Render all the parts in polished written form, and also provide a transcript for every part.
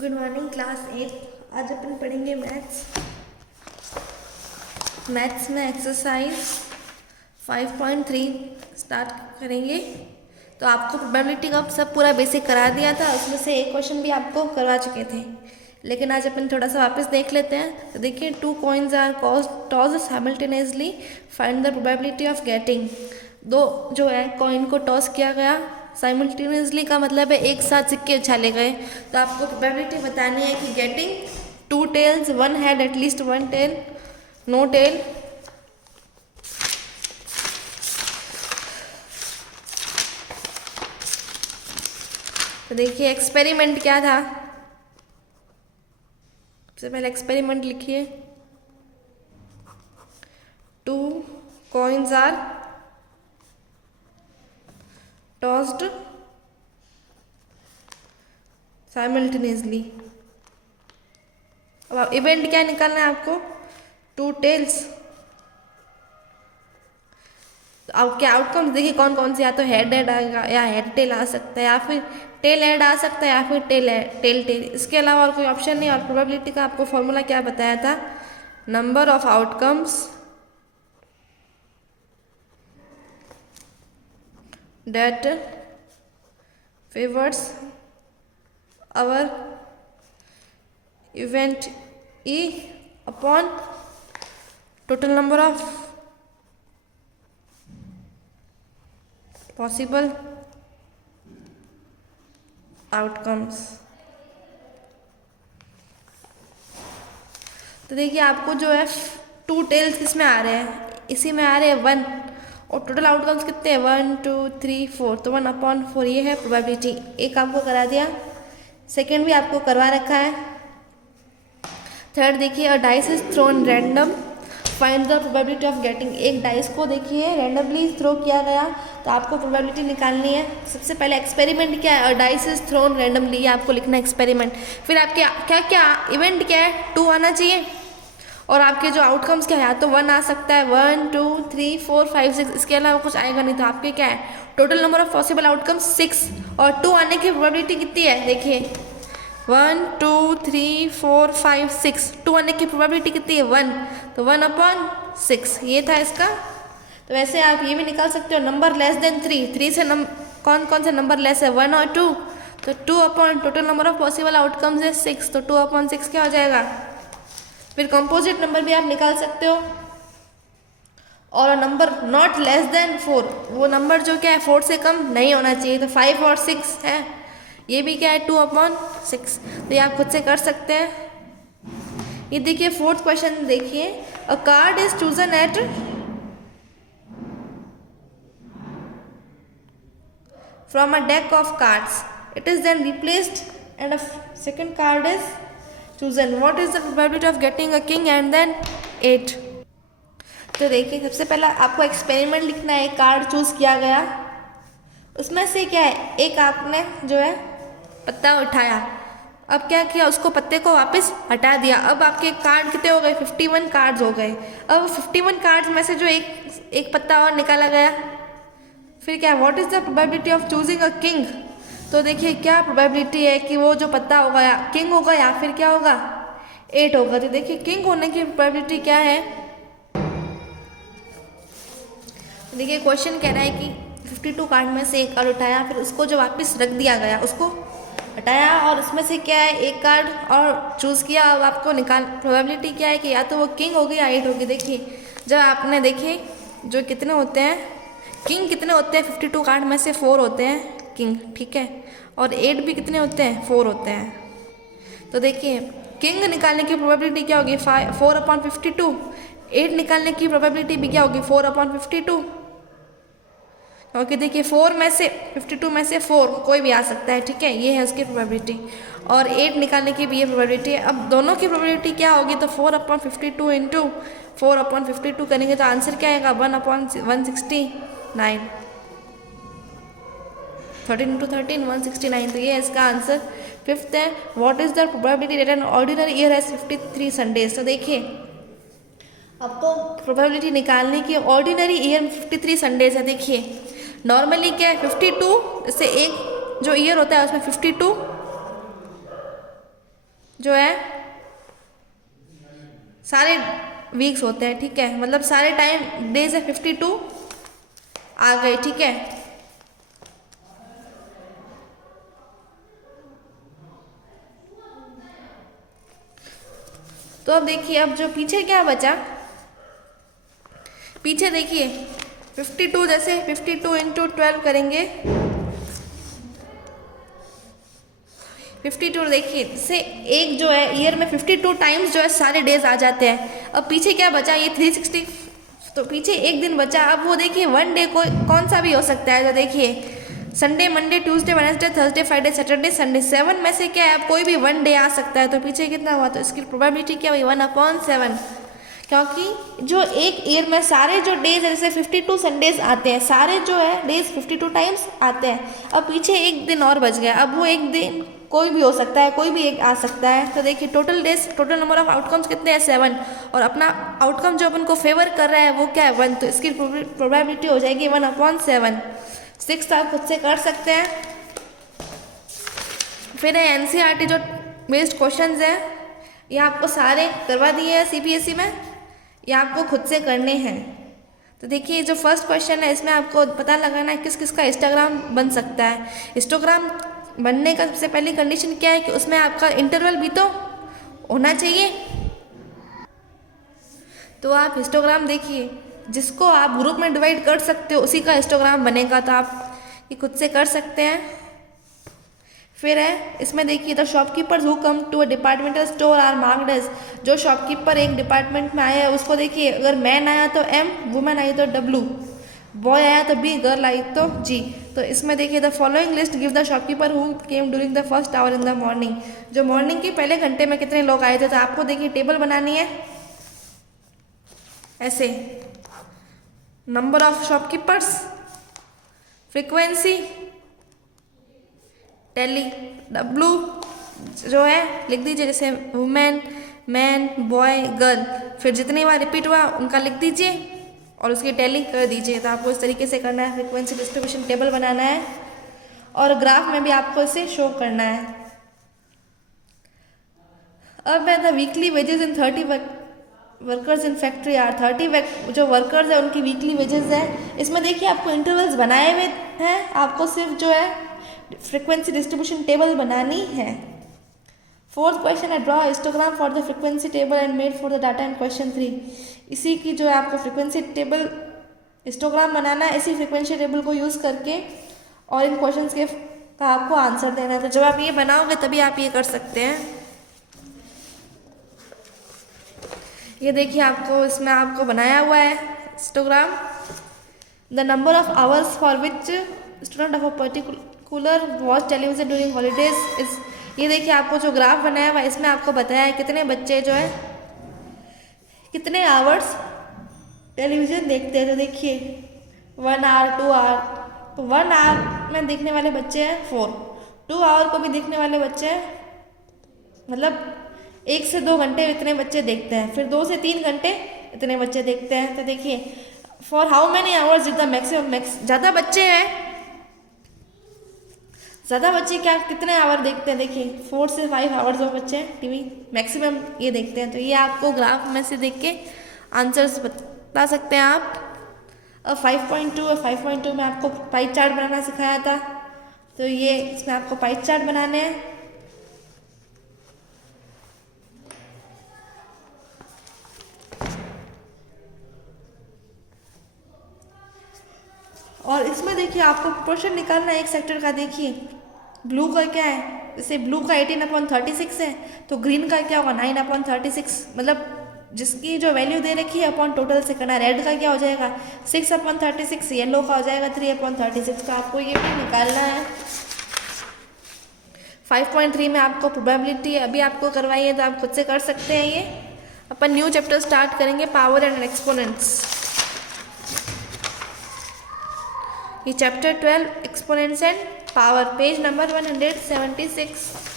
Good morning class 8। आज अपन पढ़ेंगे maths में एक्सरसाइज 5.3 स्टार्ट करेंगे। तो आपको प्रोबेबिलिटी का सब पूरा बेसिक करा दिया था, उसमें से एक क्वेश्चन भी आपको करवा चुके थे, लेकिन आज अपन थोड़ा सा वापस देख लेते हैं। तो देखिए, 2 coins are tossed simultaneously, find the probability of getting. दो जो है कॉइन को टॉस किया गया, साइमल्टेनियसली का मतलब है एक साथ सिक्के उछाले गए। तो आपको प्रोबेबिलिटी बतानी है कि getting 2 tails, 1 head, at least 1 tail, no tail. तो देखिए एक्सपेरिमेंट क्या था। सबसे पहले एक्सपेरिमेंट लिखिए। 2 coins आर टॉस्ड साइमल्टेनियसली। अब इवेंट क्या निकालना है आपको? 2 tails। तो आपके आउटकम्स देखिए कौन कौन से, या तो हेड हेड आएगा, या हेड टेल आ सकता है, या फिर टेल हेड आ सकता है, या फिर टेल टेल। इसके अलावा और कोई ऑप्शन नहीं। और प्रोबेबिलिटी का आपको फॉर्मूला क्या बताया था? Number of outcomes that favours our event E upon total number of possible outcomes। तो देखिए आपको जो है 2 tails किसमें आ रहे हैं? इसी में आ रहे हैं 1, और टोटल आउटकम्स कितने हैं? 1 2 3 4। तो 1/4 ये है प्रोबेबिलिटी। एक आपको करा दिया, सेकेंड भी आपको करवा रखा है। थर्ड देखिए, अ dice is throne random, find the probability of getting. एक डाइस को देखिए रैंडमली थ्रो किया गया, तो आपको प्रोबेबिलिटी निकालनी है। सबसे पहले एक्सपेरिमेंट क्या है? अ डाइस इज थ्रोन रैंडमली, आपको लिखना है एक्सपेरिमेंट। फिर आपके क्या क्या इवेंट क्या है? 2 आना चाहिए, और आपके जो आउटकम्स क्या है? या तो 1 आ सकता है, 1 2 3 4 5 6, इसके अलावा कुछ आएगा नहीं। तो आपके क्या है? Total number of possible outcomes 6, और 2 आने की प्रोबेबिलिटी कितनी है? देखिए 1 2 3 4 5 6, 2 आने की प्रोबेबिलिटी कितनी है? 1। तो 1/6 ये था इसका। तो वैसे आप ये भी निकाल सकते हो, नंबर लेस देन 3 से कौन कौन से नंबर लेस है? 1 और 2। तो 2 upon total number of possible outcomes है 6, तो 2/6 क्या हो जाएगा? फिर कंपोजिट नंबर भी आप निकाल सकते हो, और नंबर नॉट लेस देन 4, वो नंबर जो क्या है 4 से कम नहीं होना चाहिए। तो 5 और 6 है, ये भी क्या है? 2/6। तो ये आप खुद से कर सकते हैं। ये देखिए फोर्थ क्वेश्चन देखिए, a card is chosen at from a deck of cards, it is then replaced and a second card is chosen. What is the probability of getting a king and then 8? तो देखिए सबसे पहला आपको experiment लिखना है। एक card choose किया गया, उसमें से क्या है, एक आपने जो है पत्ता उठाया, अब क्या किया, उसको पत्ते को वापस हटा दिया। अब आपके कार्ड कितने हो गए? 51 कार्ड्स हो गए। अब 51 कार्ड्स में से जो एक पत्ता और निकाला गया। फिर क्या, what is the probability of choosing a king? तो देखिए क्या प्रोबेबिलिटी है कि वो जो पत्ता होगा या किंग होगा, या फिर क्या होगा 8 होगा। तो देखिए किंग होने की प्रोबेबिलिटी क्या है? तो देखिए क्वेश्चन कह रहा है कि 52 कार्ड में से एक कार्ड उठाया, फिर उसको जो वापस रख दिया गया उसको हटाया, और उसमें से क्या है एक कार्ड और चूज़ किया। अब आपको प्रोबेबिलिटी क्या है कि या तो वो किंग होगी या 8 होगी। देखिए जब आपने देखिए जो कितने होते हैं किंग, कितने होते हैं 52 कार्ड में से 4 होते हैं किंग, ठीक है, और 8 भी कितने होते हैं? 4 होते हैं। तो देखिए किंग निकालने की प्रोबेबिलिटी क्या होगी? 4/52। 8 निकालने की प्रोबेबिलिटी भी क्या होगी? 4/52। क्योंकि देखिए 4 में से 52 में से 4 कोई भी आ सकता है, ठीक है, ये है उसकी प्रोबेबिलिटी, और 8 निकालने की भी ये प्रोबेबिलिटी है। अब दोनों की प्रोबेबिलिटी क्या होगी? तो 4/52 इंटू 4/52 करेंगे तो आंसर क्या आएगा? 1/169। 13 इंटू 13 169। तो ये है इसका आंसर। फिफ्थ है, what is the probability that an ordinary year has 53 Sundays. तो देखिए आपको प्रोबेबिलिटी निकालने की, ऑर्डिनरी ईयर में 53 संडेज है। देखिए नॉर्मली क्या है 52, जैसे एक जो ईयर होता है उसमें 52 जो है सारे वीक्स होते हैं, ठीक है, मतलब सारे टाइम डेज है 52 आ गए, ठीक है। तो अब देखिए, अब जो पीछे क्या बचा, पीछे देखिए 52, जैसे 52 इंटू 12 करेंगे 52, देखिए इससे एक जो है ईयर में 52 टाइम्स जो है सारे डेज आ जाते हैं। अब पीछे क्या बचा, ये 360, तो पीछे एक दिन बचा। अब वो देखिए वन डे कौन सा भी हो सकता है, तो देखिए Sunday, Monday, Tuesday, Wednesday, Thursday, Friday, Saturday, Sunday, 7 में से क्या है, अब कोई भी वन डे आ सकता है। तो पीछे कितना हुआ, तो इसकी प्रोबेबिलिटी क्या हुई, 1/7, क्योंकि जो एक ईयर में सारे जो डेज है, जैसे 52 संडेज आते हैं, सारे जो है डेज 52 टाइम्स आते हैं। अब पीछे एक दिन और बच गया, अब वो एक दिन कोई भी हो सकता है, कोई भी एक आ सकता है। तो देखिए total days, total number of outcomes कितने हैं, 7, और अपना आउटकम जो अपन को फेवर कर रहा है वो क्या है, 1, तो इसकी प्रोबेबिलिटी हो जाएगी 1/7। 6 आप खुद से कर सकते हैं। फिर है NCERT जो बेस्ड क्वेश्चंस है, ये आपको सारे करवा दिए हैं CBSE में, ये आपको खुद से करने हैं। तो देखिए जो फर्स्ट क्वेश्चन है, इसमें आपको पता लगाना है किस किस का हिस्टोग्राम बन सकता है। हिस्टोग्राम बनने का सबसे पहली कंडीशन क्या है कि उसमें आपका इंटरवल भी तो होना चाहिए। तो आप हिस्टोग्राम देखिए, जिसको आप ग्रुप में डिवाइड कर सकते हो उसी का हिस्टोग्राम बनेगा, तो आप ये खुद से कर सकते हैं। फिर है इसमें देखिए, the shopkeepers who come to a departmental store are marked as, जो शॉपकीपर एक डिपार्टमेंट में आया है उसको देखिए, अगर मैन आया तो M, वुमेन आई तो W, बॉय आया तो B, गर्ल आई तो G। तो इसमें देखिए, the following list give the shopkeeper who came during the first hour in the morning, जो मॉर्निंग के पहले घंटे में कितने लोग आए थे। तो आपको देखिए टेबल बनानी है ऐसे, number of shopkeepers, frequency, tally, W जो है लिख दीजिए, जैसे वुमेन, मैन, बॉय, गर्ल, फिर जितनी बार रिपीट हुआ उनका लिख दीजिए और उसकी टैली कर दीजिए। तो आपको इस तरीके से करना है, फ्रीक्वेंसी डिस्ट्रीब्यूशन टेबल बनाना है और ग्राफ में भी आपको इसे शो करना है। अब है the weekly wages in 30 workers in factory are, 30 जो वर्कर्स है उनकी वीकली वेजेस है। इसमें देखिए आपको इंटरवल्स बनाए हुए हैं, आपको सिर्फ जो है फ्रीक्वेंसी डिस्ट्रीब्यूशन टेबल बनानी है। फोर्थ क्वेश्चन है, draw histogram for the frequency table and made for the data in question 3। इसी की जो है आपको फ्रीक्वेंसी टेबल हिस्टोग्राम बनाना है, इसी फ्रीक्वेंसी टेबल को यूज़ करके, और इन क्वेश्चंस के का आपको आंसर देना है। तो जब आप ये बनाओगे तभी आप ये कर सकते हैं। ये देखिए आपको इसमें आपको बनाया हुआ है histogram. The number of hours for which student of a particular watch television during holidays is, ये देखिए आपको जो ग्राफ बनाया हुआ है इसमें आपको बताया है कितने बच्चे जो है कितने आवर्स टेलीविज़न देखते हैं। तो देखिए 1 आवर, 2 आवर, तो 1 आवर में देखने वाले बच्चे हैं 4, 2 आवर को भी देखने वाले बच्चे हैं, मतलब 1 से 2 घंटे इतने बच्चे देखते हैं, फिर 2 से 3 घंटे इतने बच्चे देखते हैं। तो देखिए for how many hours is the maximum, ज़्यादा बच्चे हैं, ज़्यादा बच्चे क्या कितने आवर देखते हैं, देखिए 4 से 5 आवर्स जो बच्चे टीवी मैक्सिमम ये देखते हैं। तो ये आपको ग्राफ में से देख के आंसर्स बता सकते हैं आप। अब 5.2 और 5.2 में आपको पाई चार्ट बनाना सिखाया था, तो ये इसमें आपको पाई चार्ट बनाने हैं। और इसमें देखिए आपको प्रोपोर्शन निकालना है एक सेक्टर का। देखिए ब्लू का क्या है, जैसे ब्लू का 18/36 है, तो ग्रीन का क्या होगा 9/36, मतलब जिसकी जो वैल्यू दे रखी है अपॉन टोटल से करना। रेड का क्या हो जाएगा 6/36, येलो का हो जाएगा 3/36। तो आपको ये भी निकालना है। 5.3 में आपको प्रोबेबिलिटी अभी आपको करवाई है, तो आप खुद से कर सकते हैं। ये अपन न्यू चैप्टर स्टार्ट करेंगे, पावर एंड एक्सपोनेंट्स। ये chapter 12 exponents and power, page number 176।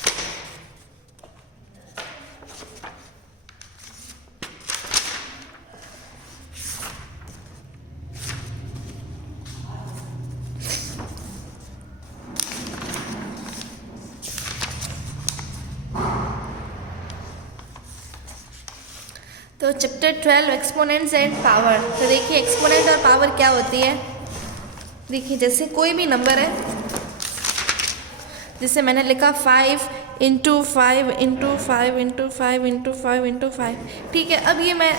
तो चैप्टर 12 एक्सपोनेंट्स एंड पावर। तो देखिए एक्सपोनेंट और पावर क्या होती है। देखिए जैसे कोई भी नंबर है, जैसे मैंने लिखा 5 into 5 into 5 into 5 into 5 into 5, ठीक है। अब ये मैं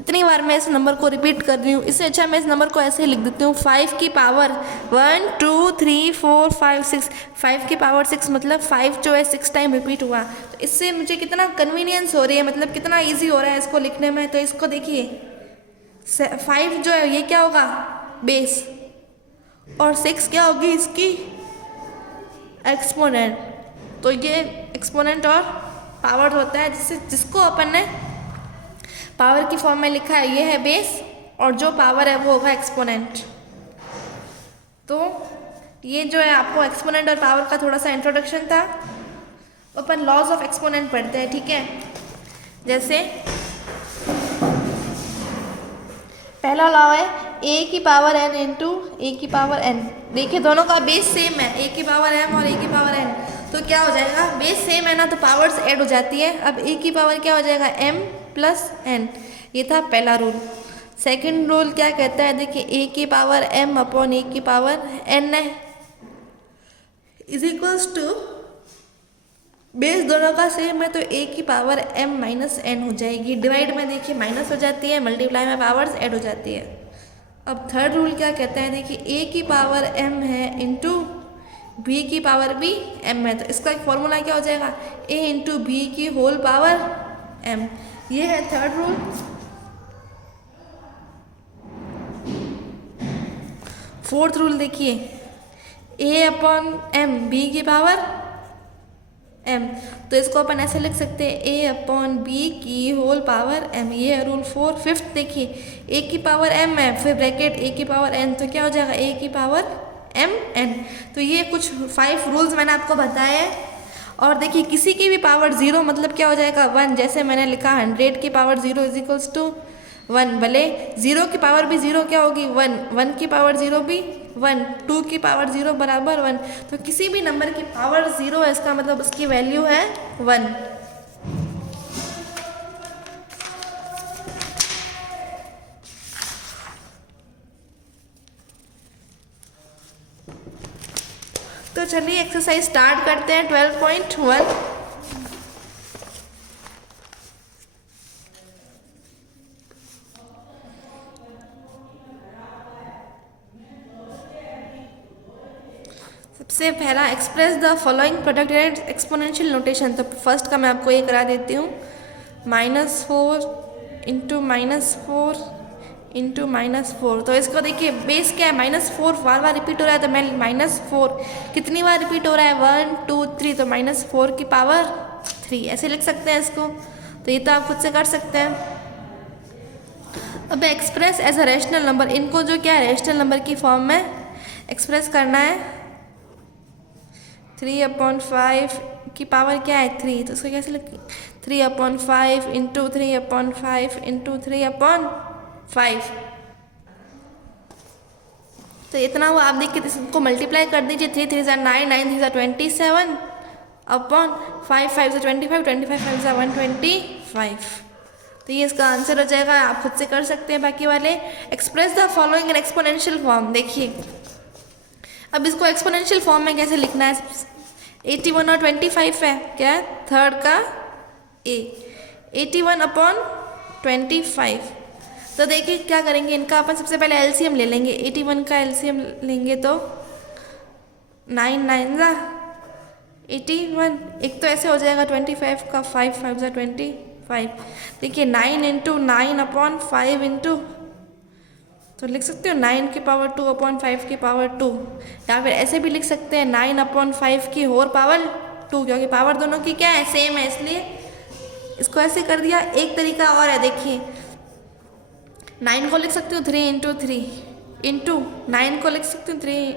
इतनी बार मैं इस नंबर को रिपीट कर रही हूँ, इससे अच्छा मैं इस नंबर को ऐसे ही लिख देती हूँ 5 की पावर 1 2 3 4 5 6, 5 की पावर 6 मतलब 5 जो है 6 टाइम रिपीट हुआ। तो इससे मुझे कितना कन्वीनियंस हो रही है, मतलब कितना ईजी हो रहा है इसको लिखने में। तो इसको देखिए 5 जो है ये क्या होगा, बेस, और 6 क्या होगी इसकी एक्सपोनेंट। तो ये एक्सपोनेंट और पावर होता है, जिसको अपन ने पावर की फॉर्म में लिखा है, ये है बेस, और जो पावर है वो होगा एक्सपोनेंट। तो ये जो है आपको एक्सपोनेंट और पावर का थोड़ा सा इंट्रोडक्शन था। अपन लॉज ऑफ एक्सपोनेंट पढ़ते हैं, ठीक है। जैसे पहला लॉ है a की पावर n इंटू ए की पावर n। देखिए दोनों का बेस सेम है, a की पावर m और a की पावर n। तो क्या हो जाएगा, बेस सेम है ना, तो पावर्स ऐड हो जाती है। अब a की पावर क्या हो जाएगा, m प्लस n। ये था पहला रूल। सेकंड रूल क्या कहता है, देखिए a की पावर m अपॉन a की पावर n है, इज इक्वल्स टू बेस दोनों का सेम है, तो a की पावर m माइनस n हो जाएगी। डिवाइड में देखिए माइनस हो जाती है, मल्टीप्लाई में पावर्स ऐड हो जाती है। अब थर्ड रूल क्या कहता है, देखिए a की पावर m है इंटू b की पावर भी m है, तो इसका एक फॉर्मूला क्या हो जाएगा, a इंटू बी की होल पावर m। ये है थर्ड रूल। फोर्थ रूल देखिए a अपॉन m b की पावर m, तो इसको अपन ऐसे लिख सकते हैं a अपॉन बी की होल पावर m। ये है रूल 4। फिफ्थ देखिए a की पावर m है, फिर ब्रैकेट a की पावर n, तो क्या हो जाएगा a की पावर m n। तो ये कुछ 5 रूल्स मैंने आपको बताए हैं। और देखिए किसी की भी पावर 0 मतलब क्या हो जाएगा 1, जैसे मैंने लिखा 100 की पावर 0 इज इक्वल्स टू 1, भले 0 की पावर भी 0 क्या होगी 1, 1 की पावर 0 भी 1, 2 की पावर 0 बराबर 1। तो किसी भी नंबर की पावर 0 है, इसका मतलब उसकी वैल्यू है 1। तो चलिए एक्सरसाइज स्टार्ट करते हैं 12.1। सबसे पहला express the following product and exponential notation. तो फर्स्ट का मैं आपको ये करा देती हूँ, -4 इंटू -4 इंटू -4। तो इसको देखिए बेस क्या है -4, बार बार रिपीट हो रहा है, तो मैं -4 कितनी बार रिपीट हो रहा है 1 2 3, तो -4 की पावर 3 ऐसे लिख सकते हैं इसको। तो ये तो आप खुद से कर सकते हैं। अब express as a rational number, इनको जो क्या है रैशनल नंबर की फॉर्म में एक्सप्रेस करना है। 3/5 की पावर क्या है 3, तो इसको कैसे लिखें 3/5 इंटू 3/5 इंटू 3/5। तो इतना हुआ, आप देखिए इसको मल्टीप्लाई कर दीजिए, 3 3 ज़ा 9, 9 3 ज़ा 27 अपॉन 5 5 ज़ा 25, 25 5 ज़ा 125। तो ये इसका आंसर हो जाएगा, आप खुद से कर सकते हैं बाकी वाले। Express the following in exponential form. देखिए अब इसको एक्सपोनेंशियल फॉर्म में कैसे लिखना है, 81 और 25 है, क्या है थर्ड का a, 81 अपॉन 25। तो देखिए क्या करेंगे, इनका अपन सबसे पहले एलसीएम ले लेंगे। 81 का एलसीएम लेंगे तो 9 9 ज़ा 81, एक तो ऐसे हो जाएगा 25 का 5 5 ज़ा 25। देखिए 9 इंटू 9 अपॉन 5 इंटू, तो लिख सकते हो 9 की पावर 2 अपॉन 5 की पावर 2, या फिर ऐसे भी लिख सकते हैं 9 अपॉन 5 की होल पावर 2, क्योंकि पावर दोनों की क्या है सेम है, इसलिए इसको ऐसे कर दिया। एक तरीका और है, देखिए 9 को लिख सकते हो 3 इंटू 3 इंटू 9 को लिख सकते हो 3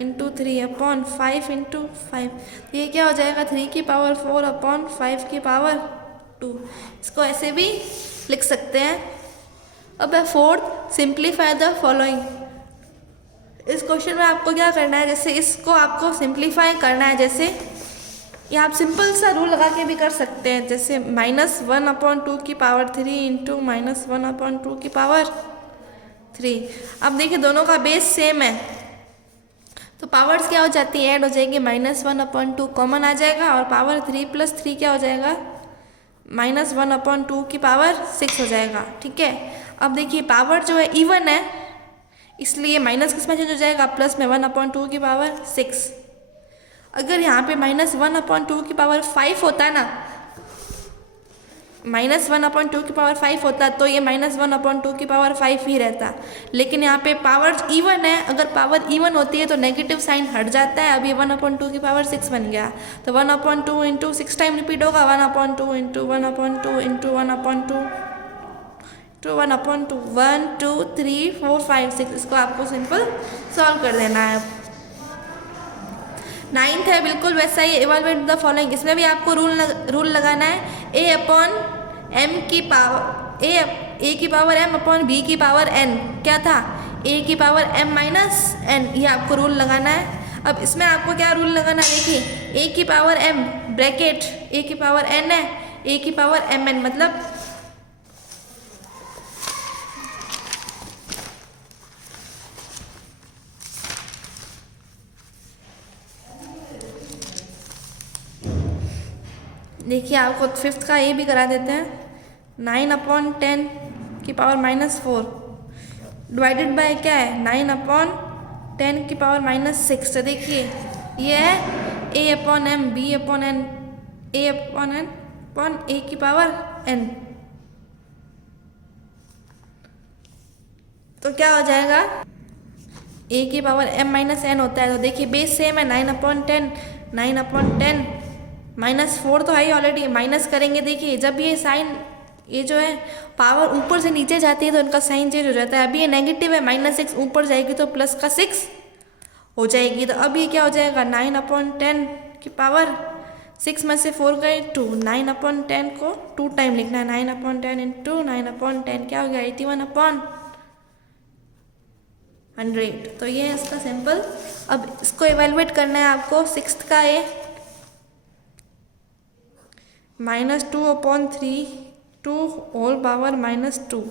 इंटू 3 अपॉन 5 इंटू 5। ये क्या हो जाएगा 3 की पावर 4 अपॉन 5 की पावर 2, इसको ऐसे भी लिख सकते हैं। अब है फोर्थ, सिंप्लीफाई द फॉलोइंग। इस क्वेश्चन में आपको क्या करना है, जैसे इसको आपको सिंप्लीफाई करना है। जैसे या आप सिंपल सा रूल लगा के भी कर सकते हैं, जैसे -1/2 की पावर 3 इंटू -1/2 की पावर 3। अब देखिए दोनों का बेस सेम है तो पावर्स क्या हो जाती है, ऐड हो जाएगी, -1/2 कॉमन आ जाएगा और पावर 3 + 3 क्या हो जाएगा, -1/2 की पावर 6 हो जाएगा। ठीक है, अब देखिए पावर जो है इवन है इसलिए माइनस किस में चेंज हो जाएगा, प्लस में 1/2 की पावर 6। अगर यहाँ पे -1/2 की पावर 5 होता है ना, -1/2 की पावर 5 होता तो ये -1/2 की पावर 5 ही रहता, लेकिन यहाँ पे पावर इवन है, अगर पावर इवन होती है तो नेगेटिव साइन हट जाता है। अब ये 1/2 की पावर 6 बन गया तो 1/2 इंटू 6 टाइम रिपीट होगा, 1/2 इंटू 1/2 इंटू 1/2 टू 1/2 1 2 3 4 5 6। इसको आपको सिंपल सॉल्व कर देना है। 9th है बिल्कुल वैसा ही, इवैल्यूएट द फॉलोइंग। इसमें भी आपको रूल लगाना है, a/m की पावर a की पावर m/b की पावर n। क्या था, a की पावर m माइनस n, ये आपको रूल लगाना है। अब इसमें आपको क्या रूल लगाना है, देखिए a की पावर m ब्रैकेट a की पावर n है, a की पावर mn मतलब देखिए आपको 5th का ये भी करा देते हैं। 9/10 की पावर -4 डिवाइडेड बाय क्या है, 9/10 की पावर -6। तो देखिए ये है a/m b/n a/n a की पावर n। तो क्या हो जाएगा, a की पावर m माइनस n होता है। तो देखिए बेस सेम है, 9/10 -4 तो है ही ऑलरेडी, माइनस करेंगे। देखिए जब ये साइन ये जो है पावर ऊपर से नीचे जाती है तो इनका साइन चेंज हो जाता है। अभी ये नेगेटिव है, -6 ऊपर जाएगी तो प्लस का 6 हो जाएगी। तो अब ये क्या हो जाएगा, 9/10 की पावर 6 में से 4 गए 2, 9/10 को 2 टाइम लिखना है, 9/10 इंटू 9/10 क्या हो गया, 81/100। तो ये है इसका सिंपल। अब इसको इवेलुएट करना है आपको। 6th का ये -2/3 2 होल पावर -2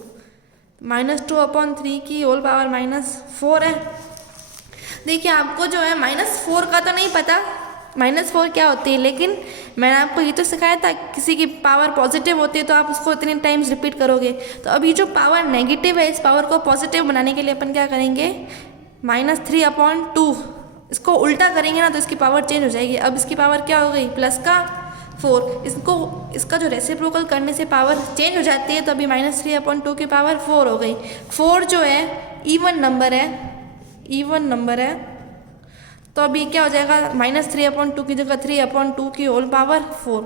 -2/3 की होल पावर -4 है। देखिए आपको जो है -4 का तो नहीं पता -4 क्या होती है, लेकिन मैंने आपको ये तो सिखाया था किसी की पावर पॉजिटिव होती है तो आप उसको इतने टाइम्स रिपीट करोगे। तो अभी जो पावर नेगेटिव है इस पावर को पॉजिटिव बनाने के लिए अपन क्या करेंगे, -3/2 इसको उल्टा करेंगे ना तो इसकी पावर चेंज हो जाएगी। अब इसकी पावर क्या हो गई, प्लस का 4। इसका जो रेसिप्रोकल करने से पावर चेंज हो जाती है तो अभी -3/2 की पावर 4 हो गई। 4 जो है इवन नंबर है तो अभी क्या हो जाएगा, -3/2 की जगह 3/2 की होल पावर 4।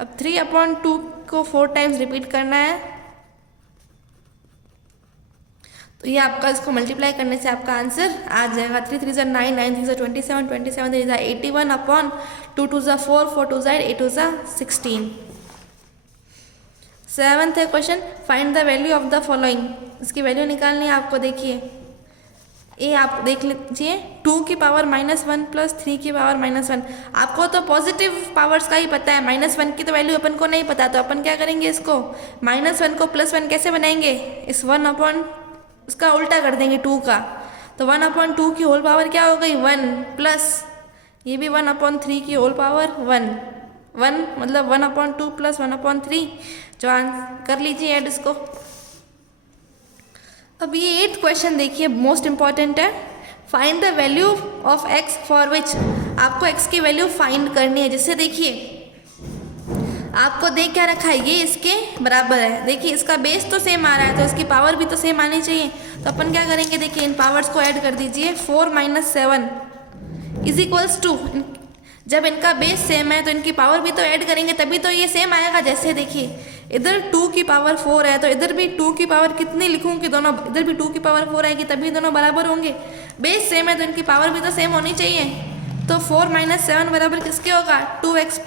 अब 3/2 को 4 टाइम्स रिपीट करना है तो ये आपका इसको मल्टीप्लाई करने से आपका आंसर आ जाएगा। 3 3 9 9 3 27 27 3 81/2 2 4 4 2 8 2 16। 7th है question, find the value of the following. इसकी वैल्यू निकालनी है आपको। देखिए ये आप देख लीजिए, 2 की पावर -1 प्लस 3 की पावर -1। आपको तो पॉजिटिव पावर्स का ही पता है, -1 की तो वैल्यू अपन को नहीं पता, तो अपन क्या करेंगे, इसको -1 को +1 कैसे बनाएंगे, इस 1 उसका उल्टा कर देंगे 2 का। तो 1/2 की होल पावर क्या हो गई, 1 प्लस ये भी 1/3 की होल पावर 1 मतलब 1/2 प्लस 1/3 जो कर लीजिए ऐड इसको। अब ये 8th क्वेश्चन देखिए मोस्ट इंपॉर्टेंट है। Find the value of x for which, आपको x की वैल्यू फाइंड करनी है। जैसे देखिए आपको देख क्या रखा है, ये इसके बराबर है। देखिए इसका बेस तो सेम आ रहा है तो इसकी पावर भी तो सेम आनी चाहिए। तो अपन क्या करेंगे, देखिए इन पावर्स को ऐड कर दीजिए। 4 - 7 = 2। जब इनका बेस सेम है तो इनकी पावर भी तो ऐड करेंगे तभी तो ये सेम आएगा। जैसे देखिए इधर 2 की पावर 4 है तो इधर भी 2 की पावर कितनी लिखूँ कि दोनों, इधर भी 2 की पावर 4 आएगी तभी दोनों बराबर होंगे। बेस सेम है तो इनकी पावर भी तो सेम होनी चाहिए। तो 4 - 7 बराबर किसके होगा, 2x +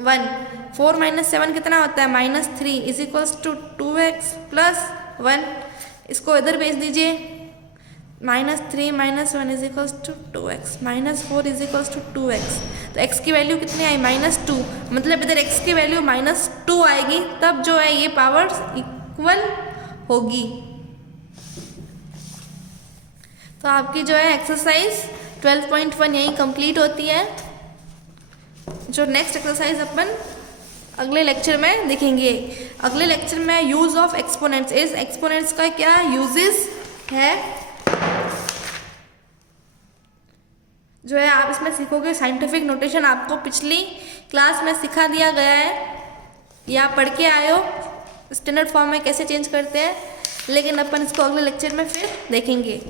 1। 4 - 7 कितना होता है, -3 = 2x + 1। इसको इधर भेज दीजिए। -3 -1 is equals to 2x, -4 is equals to 2x। तो x की वैल्यू कितनी आई? -2। मतलब इधर x की वैल्यू -2 आएगी, तब जो है ये पावर्स इक्वल होगी। तो आपकी जो है एक्सरसाइज 12.1 यही कंप्लीट होती है। जो नेक्स्ट एक्सरसाइज अपन अगले लेक्चर में देखेंगे। अगले लेक्चर में यूज ऑफ एक्सपोनेंट्स, इस एक्सपोनेंट्स का क्या यूजेस है जो है आप इसमें सीखोगे। साइंटिफिक नोटेशन आपको पिछली क्लास में सिखा दिया गया है, या आप पढ़ के आए हो स्टैंडर्ड फॉर्म में कैसे चेंज करते हैं, लेकिन अपन इसको अगले लेक्चर में फिर देखेंगे।